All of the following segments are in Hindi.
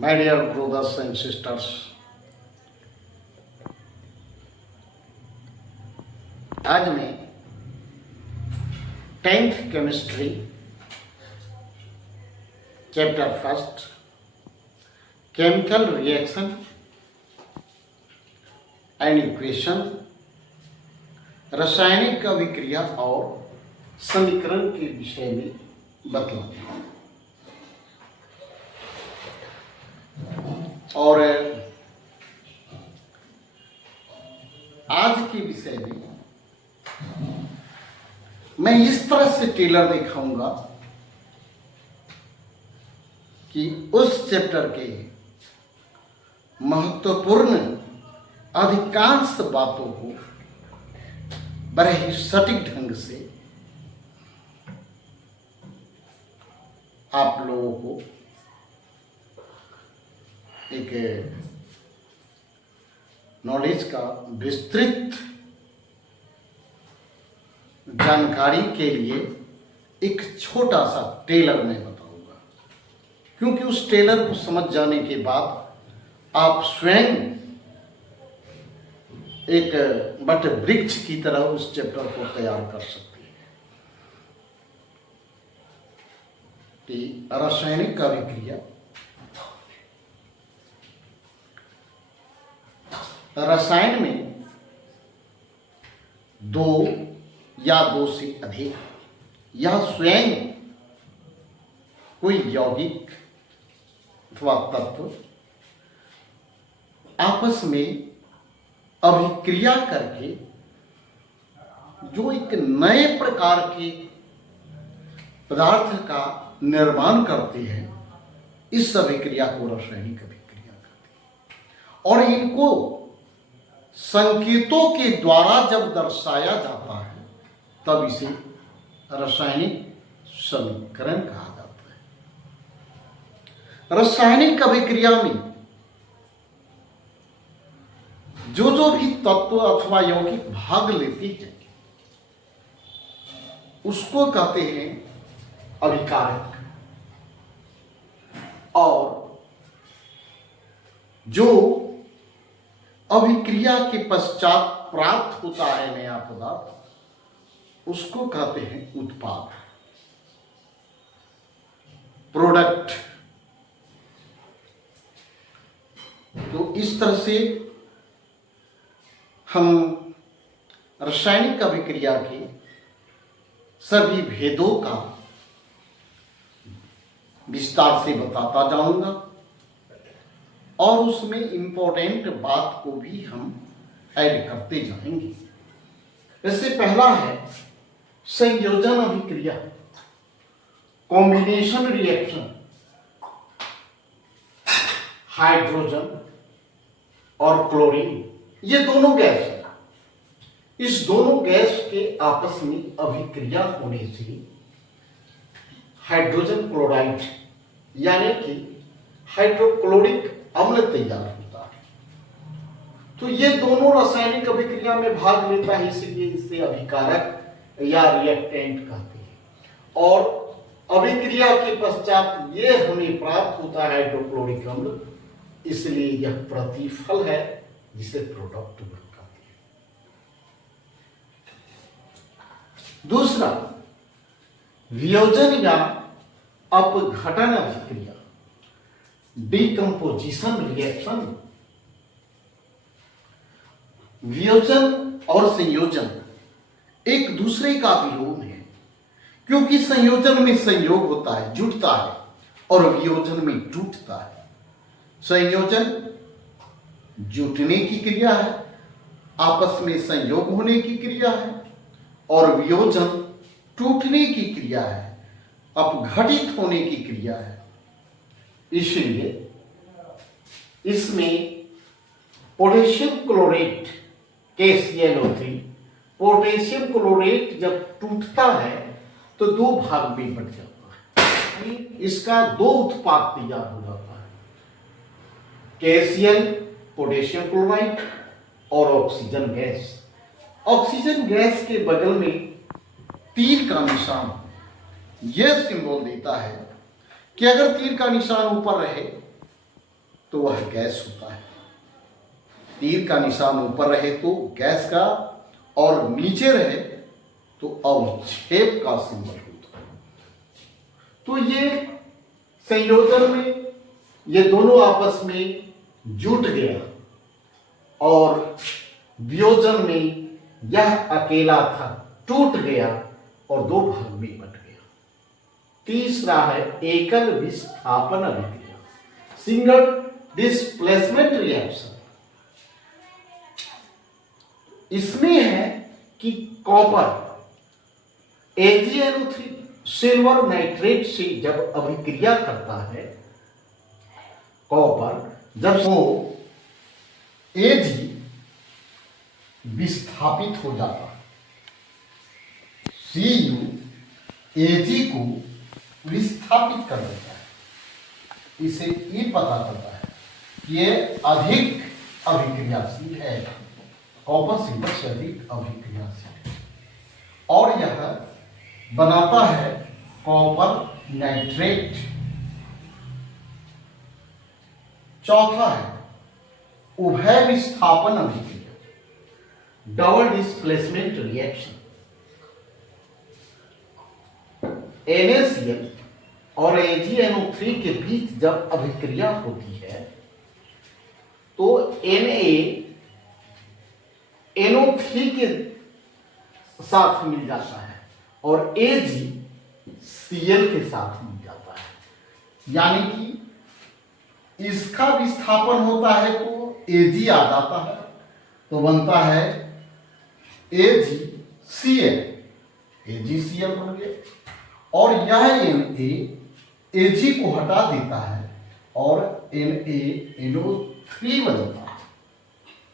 My dear brothers and sisters, आज मैं 10th chemistry chapter first chemical reaction and equation रासायनिक अभिक्रिया और समीकरण के विषय में बतलाऊंगा। और आज के विषय में मैं इस तरह से टेलर दिखाऊंगा कि उस चैप्टर के महत्वपूर्ण अधिकांश बातों को बड़े ही सटीक ढंग से आप लोगों को एक नॉलेज का विस्तृत जानकारी के लिए एक छोटा सा टेलर मैं बताऊंगा, क्योंकि उस टेलर को समझ जाने के बाद आप स्वयं एक बट वृक्ष की तरह उस चैप्टर को तैयार कर सकते हैं कि रासायनिक अभिक्रिया, रसायन में दो या दो से अधिक या स्वयं कोई यौगिक अथवा तत्व आपस में अभिक्रिया करके जो एक नए प्रकार के पदार्थ का निर्माण करते हैं, इस अभिक्रिया को रासायनिक अभिक्रिया कहते हैं। और इनको संकेतों के द्वारा जब दर्शाया जाता है तब इसे रासायनिक समीकरण कहा जाता है। रासायनिक अभिक्रिया में जो भी तत्व अथवा यौगिक भाग लेते हैं उसको कहते हैं अभिकारक, और जो अभिक्रिया के पश्चात प्राप्त होता है नया पदार्थ, उसको कहते हैं उत्पाद, प्रोडक्ट। तो इस तरह से हम रासायनिक अभिक्रिया के सभी भेदों का विस्तार से बताता जाऊंगा, और उसमें इंपॉर्टेंट बात को भी हम ऐड करते जाएंगे। इससे पहला है संयोजन अभिक्रिया, कॉम्बिनेशन रिएक्शन। हाइड्रोजन और क्लोरीन ये दोनों गैस है, इस दोनों गैस के आपस में अभिक्रिया होने से हाइड्रोजन क्लोराइड यानी कि हाइड्रोक्लोरिक अम्ल तैयार होता है। तो ये दोनों रासायनिक अभिक्रिया में भाग लेता है, इसलिए इसे अभिकारक या रिएक्टेंट कहते हैं। और अभिक्रिया के जब ये हमें प्राप्त होता है हाइड्रोक्लोरिक अम्ल, इसलिए यह प्रतिफल है जिसे प्रोडक्ट कहते हैं। दूसरा, वियोजन या अपघटन अभिक्रिया, डिकम्पोजिशन रिएक्शन। वियोजन और संयोजन एक दूसरे का विलोम है, क्योंकि संयोजन में संयोग होता है, जुटता है, और वियोजन में टूटता है। संयोजन जुटने की क्रिया है, आपस में संयोग होने की क्रिया है, और वियोजन टूटने की क्रिया है, अपघटित होने की क्रिया है। इसलिए इसमें potassium chlorate KClO3, potassium chlorate जब टूटता है तो दो भाग में बट जाता है, इसका दो उत्पाद तैयार हो जाता है, KCl पोटेशियम क्लोराइड और ऑक्सीजन गैस। ऑक्सीजन गैस के बगल में तीर का निशान यह सिंबल देता है कि अगर तीर का निशान ऊपर रहे तो वह गैस होता है। तीर का निशान ऊपर रहे तो गैस का, और नीचे रहे तो अवक्षेप का सिंबल होता है। तो ये संयोजन में ये दोनों आपस में जुट गया, और वियोजन में यह अकेला था, टूट गया और दो भाग में बट गया। तीसरा है एकल विस्थापन अभिक्रिया, सिंगल डिस्प्लेसमेंट रिएक्शन। इसमें है कि कॉपर AgNO3 सिल्वर नाइट्रेट से जब अभिक्रिया करता है, कॉपर जब वो Ag विस्थापित हो जाता है, Cu Ag को विस्थापित कर देता है। इसे ये पता चलता है कि ये अधिक अभिक्रियाशील है, कॉपर सिल्वर से अधिक अभिक्रियाशील है, और यह बनाता है कॉपर नाइट्रेट। चौथा है उभय विस्थापन अभिक्रिया, डबल डिस्प्लेसमेंट रिएक्शन। NaCl और AgNO3 के बीच जब अभिक्रिया होती है तो NaNO3 के साथ मिल जाता है और AgCl के साथ मिल जाता है, यानी कि इसका विस्थापन होता है तो Ag आ जाता है, तो बनता है AgCl, AgCl बन गया, और यह Na Ag को हटा देता है और NaNO3 बनता है।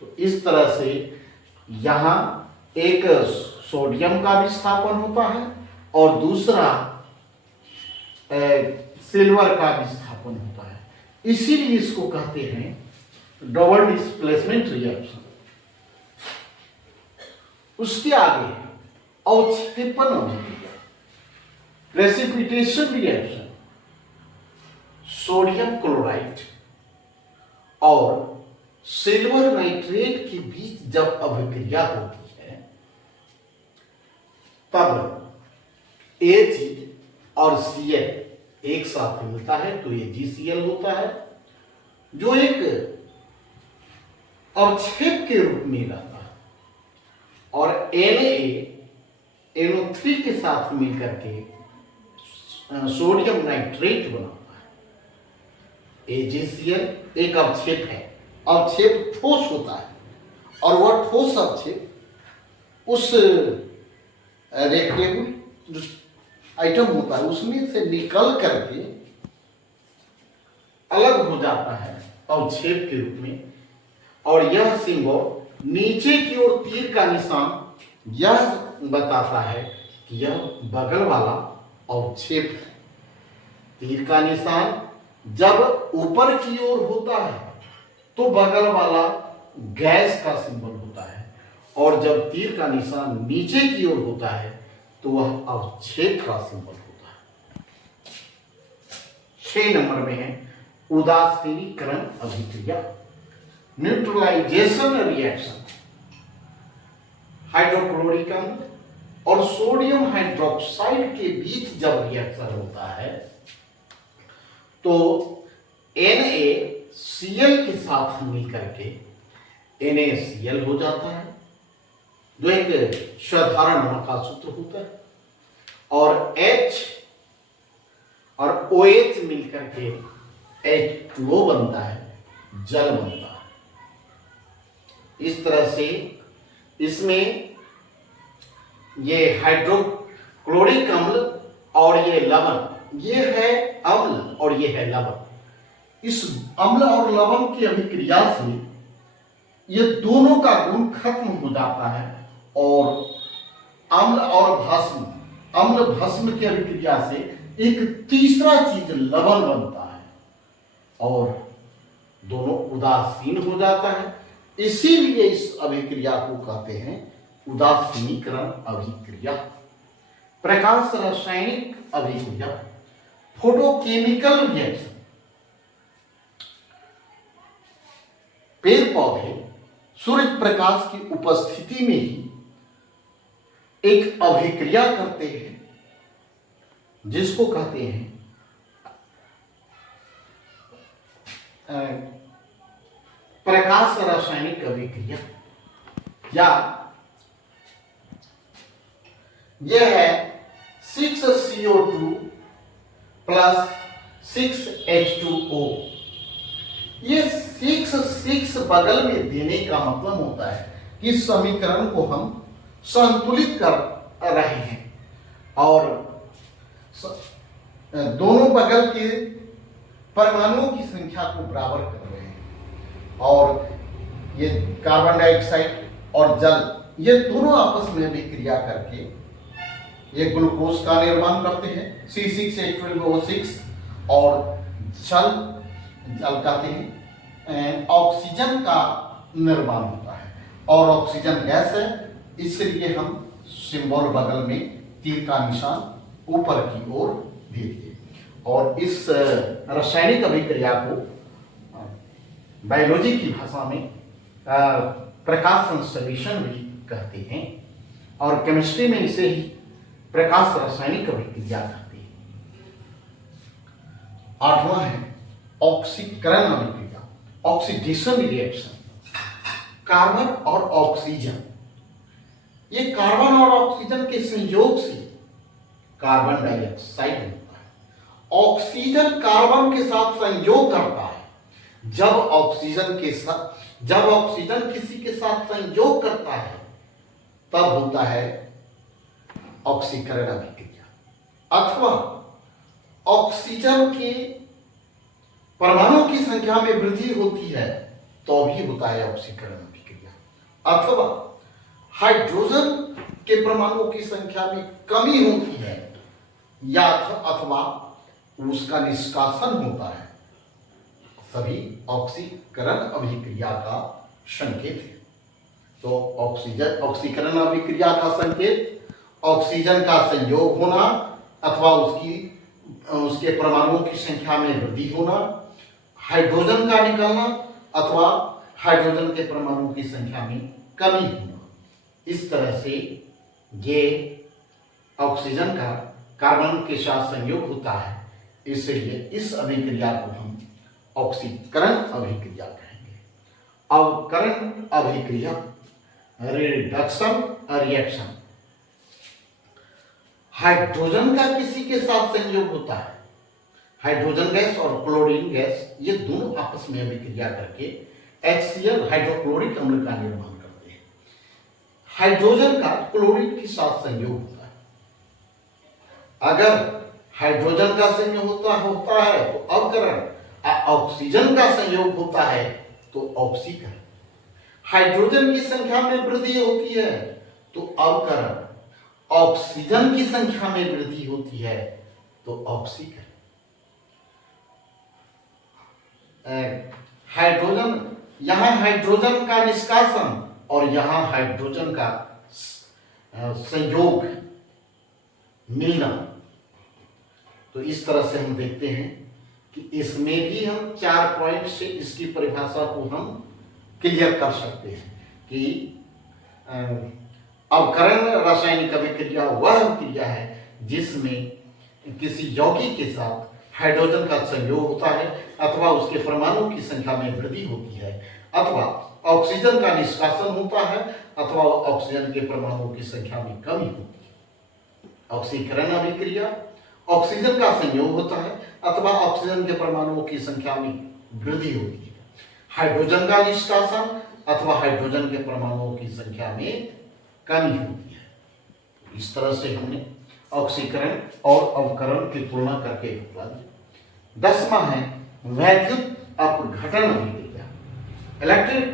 तो इस तरह से यहाँ एक सोडियम का विस्थापन होता है और दूसरा सिल्वर का विस्थापन होता है, इसीलिए इसको कहते हैं डबल डिस्प्लेसमेंट रिएक्शन। उसके आगे अवक्षेपण अभिक्रिया, प्रेसिपिटेशन रिएक्शन। सोडियम क्लोराइड और सिल्वर नाइट्रेट के बीच जब अभिक्रिया होती है तब Ag और Cl एक साथ मिलता है तो AgCl होता है, जो एक अवक्षेप के रूप में रहता है, और NaNO3 के साथ मिलकर के सोडियम नाइट्रेट बनाता है। AgCl एक अवक्षेप है, अवक्षेप ठोस होता है, और वह ठोस अवक्षेप उस रेक्टेबल जो आइटम होता है उसमें से निकल करके अलग हो जाता है अवक्षेप के रूप में, और यह सिंबल नीचे की ओर तीर का निशान यह बताता है कि यह बगल वाला अवक्षेप है। तीर का निशान जब ऊपर की ओर होता है तो बगल वाला गैस का सिंबल होता है, और जब तीर का निशान नीचे की ओर होता है तो वह अवक्षेप का सिंबल होता है। 6 नंबर में है उदासीनीकरण अभिक्रिया, न्यूट्रलाइजेशन रिएक्शन। हाइड्रोक्लोरिक अम्ल और सोडियम हाइड्रोक्साइड के बीच जब रिएक्शन होता है तो NaCl के साथ मिलकर के NaCl हो जाता है, जो एक साधारण नमक का सूत्र होता है, और H और OH मिलकर के H2O बनता है, जल बनता है। इस तरह से इसमें ये हाइड्रोक्लोरिक अम्ल और ये लवण, ये है अम्ल और ये है लवण। इस अम्ल और लवण की अभिक्रिया से ये दोनों का गुण खत्म हो जाता है और अम्ल और भस्म, अम्ल भस्म की अभिक्रिया से एक तीसरा चीज लवण बनता है और दोनों उदासीन हो जाता है। इसीलिए इस अभिक्रिया को कहते हैं उदासीनीकरण अभिक्रिया। प्रकाश रासायनिक अभिक्रिया, फोटोकेमिकल रिएक्शन। प्रकाश की उपस्थिति में ही एक अभिक्रिया करते हैं जिसको कहते हैं प्रकाश रासायनिक अभिक्रिया, या यह है 6CO2 प्लस 6H2O। ये 6 बगल में देने का मतलब होता है कि समीकरण को हम संतुलित कर रहे हैं और दोनों बगल के परमाणुओं की संख्या को बराबर कर रहे हैं, और ये कार्बन डाइऑक्साइड और जल ये दोनों आपस में भी क्रिया करके ये ग्लूकोज का निर्माण करते हैं C6H12O6, और जल कहते हैं ऑक्सीजन का निर्माण होता है, और ऑक्सीजन गैस है, इसलिए हम सिंबल बगल में तीर का निशान ऊपर की ओर दे दिए। और इस रासायनिक अभिक्रिया को बायोलॉजी की भाषा में प्रकाश संश्लेषण भी कहते हैं, और केमिस्ट्री में इसे ही प्रकाश रासायनिक अभिक्रिया कहते हैं। 8वां है ऑक्सीकरण अभिक्रिया, ऑक्सीडेशन रिएक्शन। कार्बन और ऑक्सीजन, ये कार्बन और ऑक्सीजन के संयोग से कार्बन डाइऑक्साइड होता है। ऑक्सीजन कार्बन के साथ संयोग करता है। जब ऑक्सीजन किसी के साथ संयोग करता है तब होता है ऑक्सीकरण अभिक्रिया, अथवा ऑक्सीजन के परमाणुओं की संख्या में वृद्धि होती है तो भी होता है ऑक्सीकरण अभिक्रिया, अथवा हाइड्रोजन के परमाणुओं की संख्या में कमी होती है या अथवा उसका निष्कासन होता है, सभी ऑक्सीकरण अभिक्रिया का संकेत है। तो ऑक्सीकरण अभिक्रिया का संकेत ऑक्सीजन का संयोग होना अथवा उसके परमाणुओं की संख्या में वृद्धि होना, हाइड्रोजन का निकलना अथवा हाइड्रोजन के परमाणुओं की संख्या में कमी होना। इस तरह से ये ऑक्सीजन का कार्बन के साथ संयोग होता है, इसलिए इस अभिक्रिया को हम ऑक्सीकरण अभिक्रिया कहेंगे। अवकरण अभिक्रिया, रिडक्शन रिएक्शन। हाइड्रोजन का किसी के साथ संयोग होता है, हाइड्रोजन गैस और क्लोरीन गैस ये दोनों आपस में अभिक्रिया करके HCl हाइड्रोक्लोरिक अम्ल का निर्माण करते हैं। हाइड्रोजन का क्लोरीन के साथ संयोग होता है। अगर हाइड्रोजन का संयोग होता है तो अवकरण, ऑक्सीजन का संयोग होता है तो ऑक्सीकरण। हाइड्रोजन की संख्या में वृद्धि होती है तो अवकरण, ऑक्सीजन की संख्या में वृद्धि होती है तो ऑक्सीकरण। हाइड्रोजन, यहां हाइड्रोजन का निष्कासन और यहां हाइड्रोजन का संयोग मिलना। तो इस तरह से हम देखते हैं कि इसमें भी हम 4 पॉइंट से इसकी परिभाषा को हम क्लियर कर सकते हैं कि अवकरण रासायनिक अभिक्रिया वह अभिक्रिया है जिसमें किसी यौगिक के साथ हाइड्रोजन का संयोग होता है अथवा उसके परमाणुओं की संख्या में वृद्धि होती है, अथवा ऑक्सीजन का निष्कासन होता है अथवा ऑक्सीजन के परमाणुओं की संख्या में कमी होती है। ऑक्सीकरण अभिक्रिया, ऑक्सीजन का संयोग होता है अथवा ऑक्सीजन के परमाणुओं की संख्या में वृद्धि होती है। हाइड्रोजन का निष्कासन अथवा हाइड्रोजन के परमाणुओं की संख्या में कमी होती है। इस तरह से हमने ऑक्सीकरण और अवकरण की तुलना करके बता दी। 10वां है वैद्युत अपघटन अभिक्रिया, इलेक्ट्रिक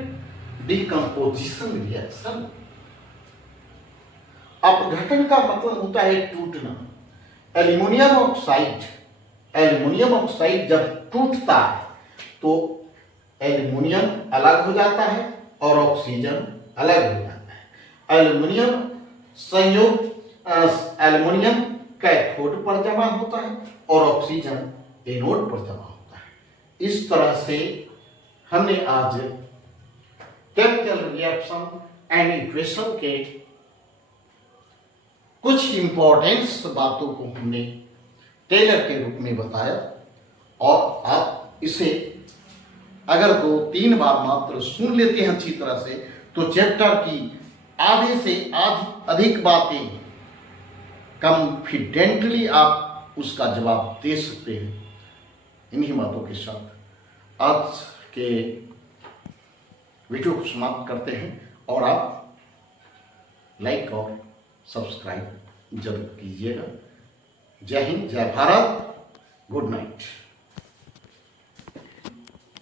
डिकम्पोजिशन रिएक्शन। अपघटन का मतलब होता है टूटना। एल्युमिनियम ऑक्साइड जब टूटता है तो एल्युमिनियम अलग हो जाता है और ऑक्सीजन अलग हो जाता है। एल्युमिनियम कैथोड पर जमा होता है और ऑक्सीजन एनोड पर जमा होता है। इस तरह से हमने आज केमिकल रिएक्शन एंड इक्वेशन के कुछ इंपॉर्टेंस बातों को हमने टेलर के रूप में बताया, और आप इसे अगर 2-3 बार मात्र सुन लेते हैं अच्छी तरह से तो चैप्टर की आधे से अधिक बातें कॉन्फिडेंटली आप उसका जवाब दे सकते हैं। इन्हीं बातों के साथ आज के वीडियो को समाप्त करते हैं, और आप लाइक और सब्सक्राइब जरूर कीजिएगा। जय हिंद, जय भारत, गुड नाइट।